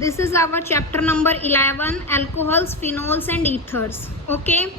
This is our chapter number 11, alcohols, phenols and ethers. Okay,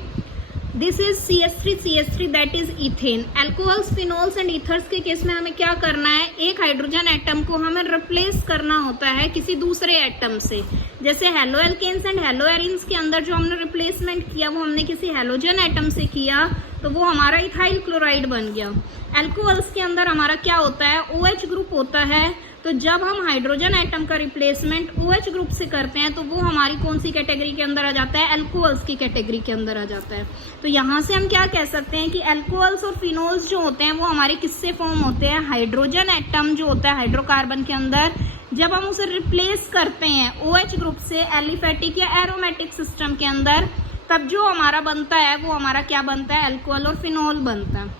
this is CH3 that is ethane. Alcohols, phenols and ethers के case में हमें क्या करना है, एक हाइड्रोजन एटम को हमें रिप्लेस करना होता है किसी दूसरे एटम से। जैसे haloalkanes and haloarenes के अंदर जो हमने रिप्लेसमेंट किया वो हमने किसी हेलोजन एटम से किया, तो वो हमारा इथाइल क्लोराइड बन गया। अल्कोहल्स के अंदर हमारा क्या होता है, OH ग्रुप होता है। तो जब हम हाइड्रोजन एटम का रिप्लेसमेंट OH ग्रुप से करते हैं तो वो हमारी कौन सी कैटेगरी के अंदर आ जाता है, अल्कोहल्स की कैटेगरी के अंदर आ जाता है। तो यहाँ से हम क्या कह सकते हैं कि अल्कोहल्स और फिनोल्स जो होते हैं वो हमारे किससे फॉर्म होते हैं, हाइड्रोजन एटम जो होता है हाइड्रोकार्बन के अंदर, जब हम उसे रिप्लेस करते हैं OH ग्रुप से एलिफेटिक या एरोमेटिक सिस्टम के अंदर, तब जो हमारा बनता है वो हमारा क्या बनता है, अल्कोहल और फिनोल बनता है।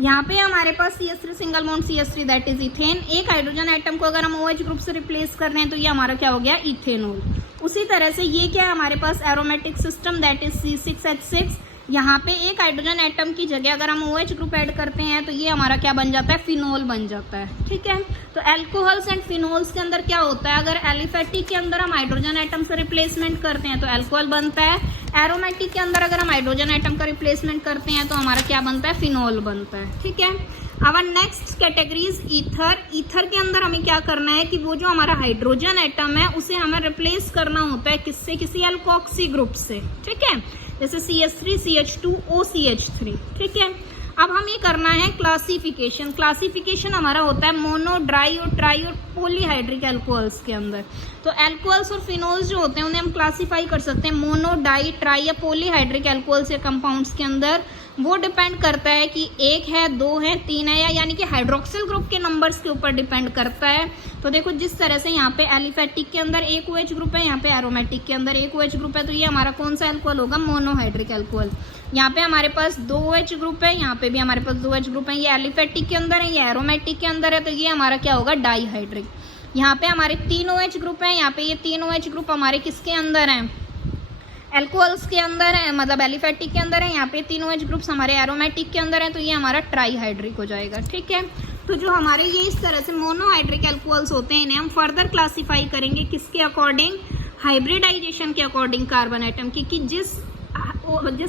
यहाँ पे हमारे पास CH3 single bond CH3 that is ethane. एक हाइड्रोजन एटम को अगर हम OH ग्रुप से रिप्लेस कर रहे हैं तो ये हमारा क्या हो गया, इथेनॉल। उसी तरह से ये क्या है हमारे पास, aromatic system that is C6H6। यहाँ पे एक हाइड्रोजन एटम की जगह अगर हम OH ग्रुप ऐड करते हैं तो ये हमारा क्या बन जाता है, फिनोल बन जाता है। ठीक है, तो अल्कोहल्स एंड फिनोल्स के अंदर क्या होता है, अगर एलिफेटिक के अंदर हम हाइड्रोजन एटम से रिप्लेसमेंट करते हैं तो अल्कोहल बनता है। एरोमेटिक के अंदर अगर हम हाइड्रोजन एटम का रिप्लेसमेंट करते हैं तो हमारा क्या बनता है, फिनोल बनता है। ठीक है, अब नेक्स्ट कैटेगरीज ईथर। ईथर के अंदर हमें क्या करना है कि वो जो हमारा हाइड्रोजन एटम है उसे हमें रिप्लेस करना होता है किससे, किसी अल्कोक्सी ग्रुप से। ठीक है, जैसे CH3 CH2 OCH3। ठीक है, अब हमें करना है क्लासिफिकेशन। क्लासिफिकेशन हमारा होता है मोनो, ड्राई और ट्राई और पॉलीहाइड्रिक अल्कोहल्स के अंदर। तो अल्कोहल्स और फिनोल्स जो होते हैं उन्हें हम क्लासिफाई कर सकते हैं मोनो, डाई, ट्राई या पॉलीहाइड्रिक अल्कोहल्स या कंपाउंड्स के अंदर। वो डिपेंड करता है कि एक है, दो है, तीन है, या यानी कि हाइड्रोक्सिल ग्रुप के नंबर्स के ऊपर डिपेंड करता है। तो देखो जिस तरह से यहाँ पे एलिफेटिक के अंदर एक OH ग्रुप है, यहाँ पे एरोमेटिक के अंदर एक OH ग्रुप है, तो ये हमारा कौन सा अल्कोहल होगा, मोनोहाइड्रिक अल्कोहल। यहाँ पे हमारे पास 2 OH ग्रुप है, यहाँ पे भी हमारे पास 2 OH ग्रुप है, ये एलिफेटिक के अंदर है, ये एरोमेटिक के अंदर है, तो ये हमारा क्या होगा, डाईहाइड्रिक। यहाँ पे हमारे 3 OH ग्रुप है, यहाँ पे ये 3 OH ग्रुप हमारे किसके अंदर हैं, अल्कोहल्स के अंदर है, मतलब एलिफेटिक के अंदर है। यहाँ पे 3 OH ग्रुप्स हमारे एरोमेटिक के अंदर है, तो ये हमारा ट्राईहाइड्रिक हो जाएगा। ठीक है, तो जो हमारे ये इस तरह से मोनोहाइड्रिक अल्कोहल्स होते हैं इन्हें हम फर्दर क्लासीफाई करेंगे किसके अकॉर्डिंग, हाइब्रिडाइजेशन के अकॉर्डिंग कार्बन एटम की, कि जिस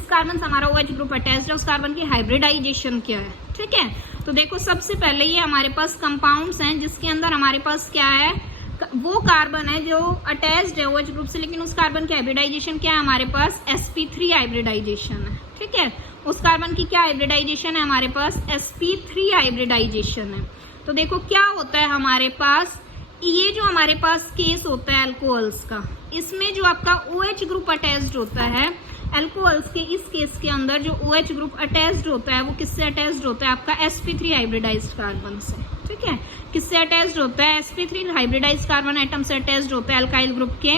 कार्बन से हमारा OH ग्रुप अटैच्ड है उस कार्बन की हाइब्रिडाइजेशन क्या है। ठीक है, तो देखो सबसे पहले ये हमारे पास कंपाउंड्स हैं जिसके अंदर हमारे पास क्या है, वो कार्बन है जो अटैच्ड है OH ग्रुप से, लेकिन उस कार्बन की हाइब्रिडाइजेशन क्या है, हमारे पास sp3 हाइब्रिडाइजेशन है। ठीक है, उस कार्बन की क्या हाइब्रिडाइजेशन है, हमारे पास sp3 हाइब्रिडाइजेशन है। तो देखो क्या होता है हमारे पास, ये जो हमारे पास केस होता है अल्कोहल्स का, इसमें जो आपका OH ग्रुप अटैच्ड होता है, अल्कोहल्स के इस केस के अंदर जो OH ग्रुप अटैच्ड होता है वो किससे अटैच्ड होता है, आपका sp3 हाइब्रिडाइज्ड कार्बन से। ठीक है, किससे अटैच्ड होता है, sp3 हाइब्रिडाइज्ड कार्बन एटम से अटैच्ड होता है अल्काइल ग्रुप के।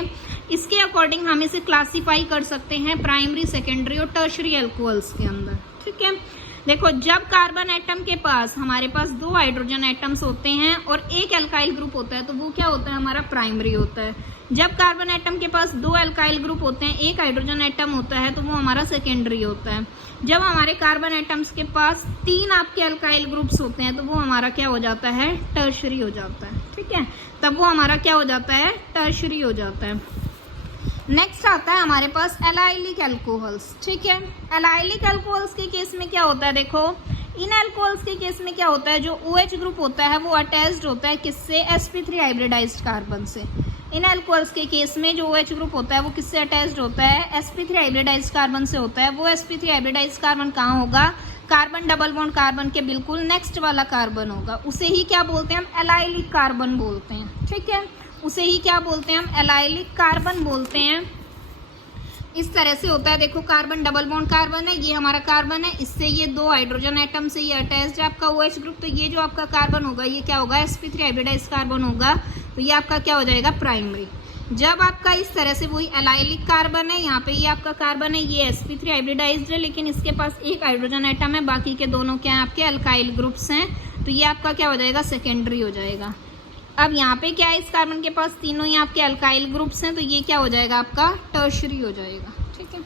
इसके अकॉर्डिंग हम इसे क्लासीफाई कर सकते हैं प्राइमरी, सेकेंडरी और टर्शरी अल्कोहल्स के अंदर। ठीक है, देखो जब कार्बन एटम के पास हमारे पास 2 हाइड्रोजन एटम्स होते हैं और एक अल्काइल ग्रुप होता है तो वो क्या होता है, हमारा प्राइमरी होता है। जब कार्बन एटम के पास 2 अल्काइल ग्रुप होते हैं, एक हाइड्रोजन एटम होता है, तो वो हमारा सेकेंडरी होता है। जब हमारे कार्बन एटम्स के पास 3 आपके अल्काइल ग्रुप्स होते हैं तो वो हमारा क्या हो जाता है, टर्शरी हो जाता है। ठीक है, तब वो हमारा क्या हो जाता है, टर्शरी हो जाता है। नेक्स्ट आता है हमारे पास एलाइलिक अल्कोहल्स। ठीक है, एलाइलिक अल्कोहल्स के केस में क्या होता है, देखो इन अल्कोहल्स के केस में क्या होता है, जो OH ग्रुप होता है वो अटैच्ड होता है किससे, sp3 हाइब्रिडाइज्ड कार्बन से। इन अल्कोहल्स के केस में जो OH ग्रुप होता है वो किससे अटैच्ड होता है, sp3 हाइब्रिडाइज्ड कार्बन से होता है। वो sp3 हाइब्रिडाइज्ड कार्बन कहाँ होगा, कार्बन डबल बॉन्ड कार्बन के बिल्कुल नेक्स्ट वाला कार्बन होगा, उसे ही क्या बोलते हैं, हम एलाइलिक कार्बन बोलते हैं। ठीक है, उसे ही क्या बोलते हैं, हम एलाइलिक कार्बन बोलते हैं। इस तरह से होता है, देखो कार्बन डबल बॉन्ड कार्बन है, ये हमारा कार्बन है, इससे ये 2 हाइड्रोजन एटम से ये अटैच्ड है आपका OH ग्रुप, तो ये जो आपका कार्बन होगा ये क्या होगा, sp3 हाइब्रिडाइज्ड कार्बन होगा, तो ये आपका क्या हो जाएगा, प्राइमरी। जब आपका इस तरह से वही एलाइलिक कार्बन है, यहाँ पे ये आपका कार्बन है, ये sp3 हाइब्रिडाइज्ड है, लेकिन इसके पास एक हाइड्रोजन एटम है, बाकी के दोनों क्या है, आपके अल्काइल ग्रुप्स हैं, तो ये आपका क्या हो जाएगा, सेकेंडरी हो जाएगा। अब यहाँ पे क्या है, इस कार्बन के पास तीनों ही आपके अल्काइल ग्रुप्स हैं, तो ये क्या हो जाएगा, आपका टर्शरी हो जाएगा। ठीक है।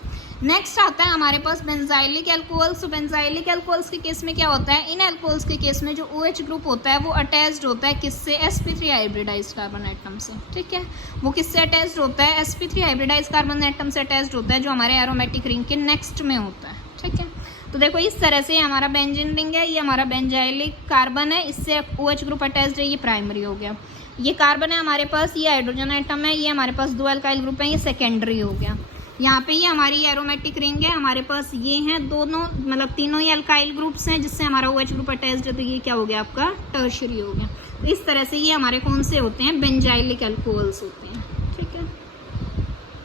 नेक्स्ट आता है हमारे पास बेंजाइलिक एल्कोहल्स। तो बेंजाइलिक एल्कोहल्स के केस में क्या होता है, इन एल्कोहल्स के केस में जो OH ग्रुप होता है वो अटैच्ड होता है किससे, sp3 हाइब्रिडाइज्ड कार्बन एटम से। ठीक है, वो किससे अटैच्ड होता है, sp3 हाइब्रिडाइज्ड कार्बन एटम से अटैच्ड होता है, जो हमारे एरोमेटिक रिंग के नेक्स्ट में होता है। ठीक है, तो देखो इस तरह से हमारा बेंजीन रिंग है, ये हमारा बेंजाइलिक कार्बन है, इससे OH ग्रुप अटैच्ड है, ये प्राइमरी हो गया। ये कार्बन है हमारे पास, ये हाइड्रोजन एटम है, ये हमारे पास 2 अल्काइल ग्रुप है, ये सेकेंडरी हो गया। यहाँ पे ये हमारी एरोमेटिक रिंग है, हमारे पास ये हैं दोनों, मतलब तीनों ही अल्काइल ग्रुप्स हैं जिससे हमारा OH ग्रुप अटैच्ड है, तो ये क्या हो गया आपका टर्शियरी हो गया। तो इस तरह से ये हमारे कौन से होते हैं, बेंजाइलिक एल्कोहल्स होते हैं।